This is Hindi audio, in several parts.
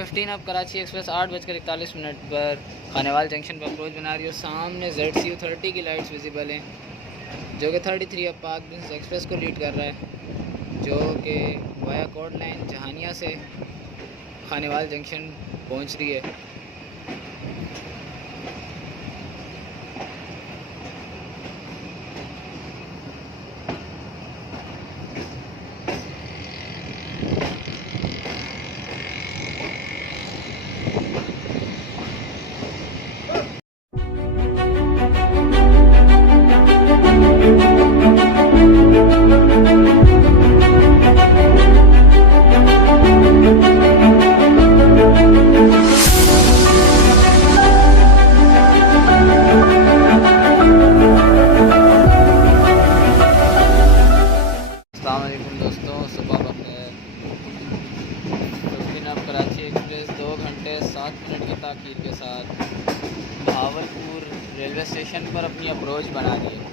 15 अब कराची एक्सप्रेस 8:41 पर खानेवाल जंक्शन पर अप्रोच बना रही है। सामने ZCU30 की लाइट्स विजिबल हैं जो कि 33 अब पाक प्रिंस एक्सप्रेस को लीड कर रहा है, जो कि वाया कोड लाइन जहानिया से खानेवाल जंक्शन पहुंच रही है। दोस्तों, सुबह बखैर। 15 अब कराची एक्सप्रेस 2 घंटे 7 मिनट की ताख़ीर के साथ भावलपुर रेलवे स्टेशन पर अपनी अप्रोच बना रही है।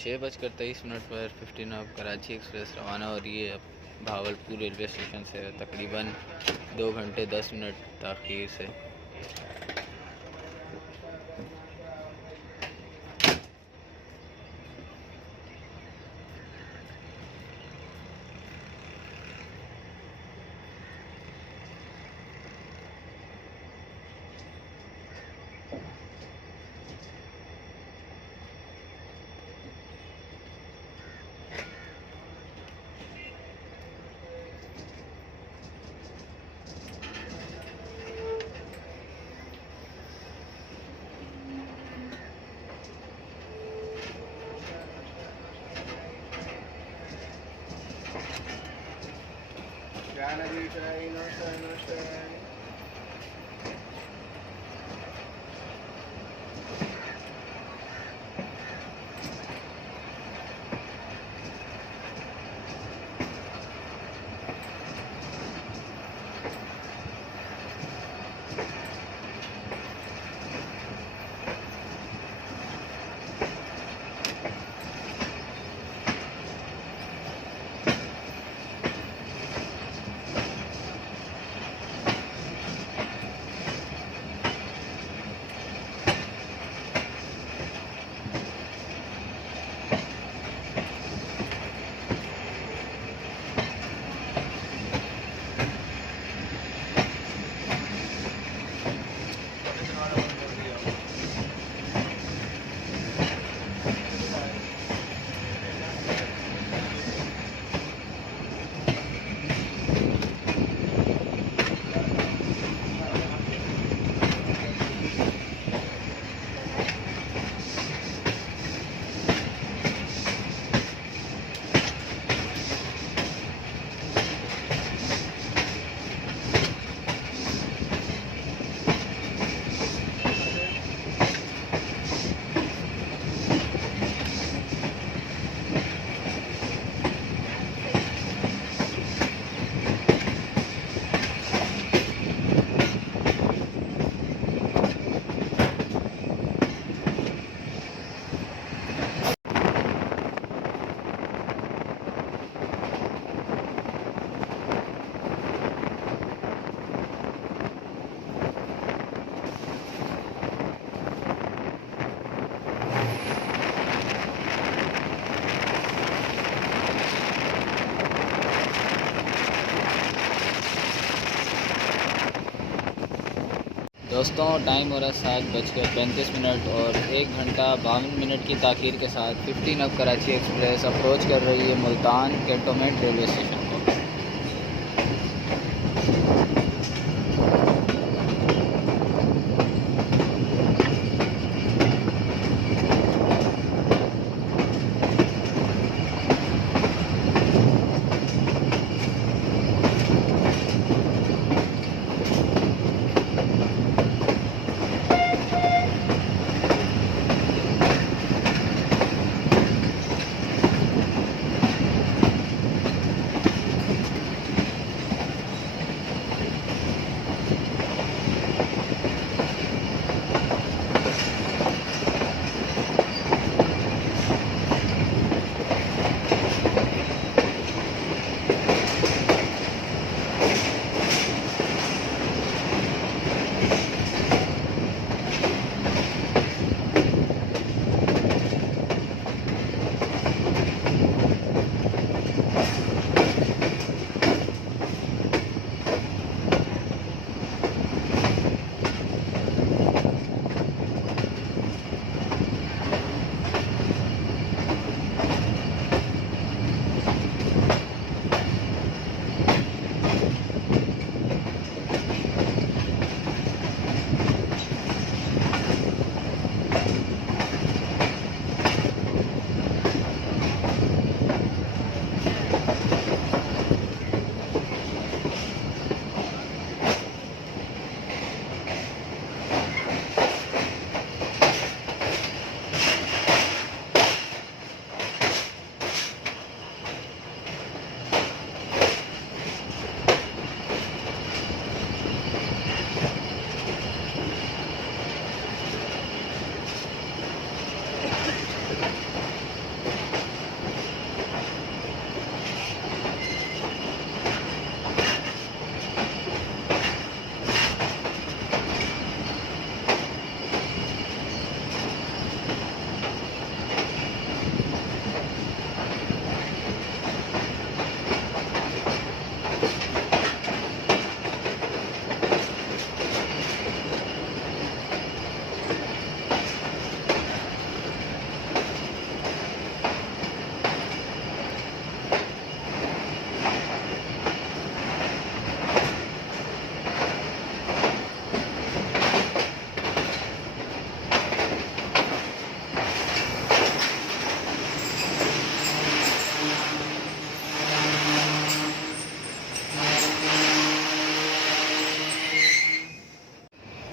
छः बजकर 23 पर 15 अब कराची एक्सप्रेस रवाना हो रही है भावलपुर रेलवे स्टेशन से तकरीबन 2 घंटे 10 मिनट ताख़ीर से। दोस्तों टाइम हो रहा है 7:35 और 1 घंटा 52 मिनट की ताख़ीर के साथ 15 अब कराची एक्सप्रेस अप्रोच कर रही है मुल्तान कैंटोनमेंट रेलवे स्टेशन को।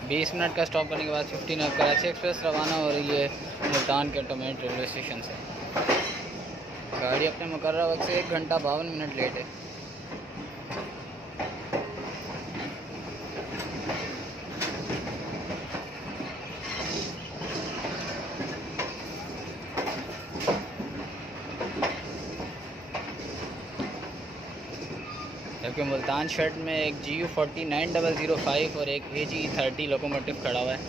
बीस मिनट का स्टॉप करने के बाद 15 अब कराची एक्सप्रेस रवाना हो रही है मुल्तान कैंटोनमेंट रेलवे स्टेशन से। गाड़ी अपने मुकर्रर वक्त से 1 घंटा 52 मिनट लेट है। जबकि मुल्तान शर्ट में एक GU490005 और एक AG30 लोकोमोटिव खड़ा हुआ है।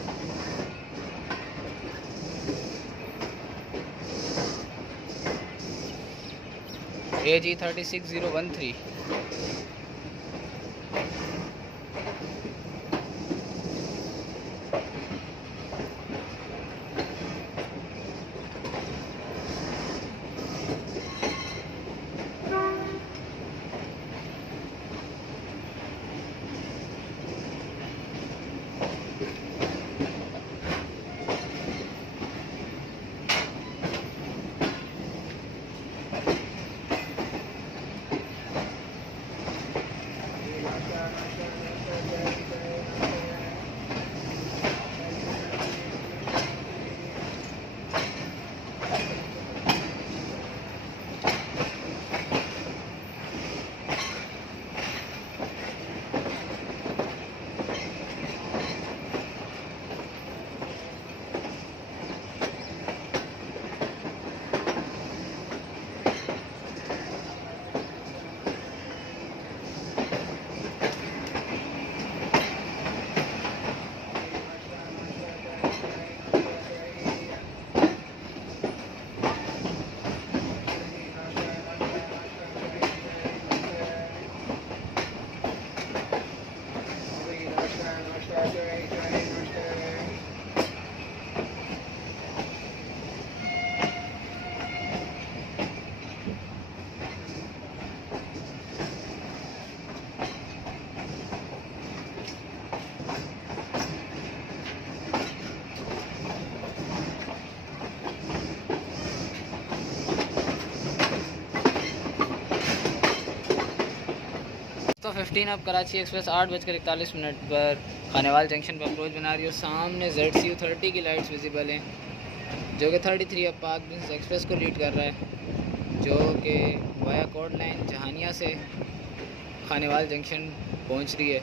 AG306013। 15 अब कराची एक्सप्रेस 8:41 पर खानेवाल जंक्शन पर अप्रोच बना रही है। सामने ZCU30 की लाइट्स विजिबल हैं जो कि 33 अब पाक प्रिंस एक्सप्रेस को लीड कर रहा है, जो कि वाया कोड लाइन जहानिया से खानेवाल जंक्शन पहुंच रही है।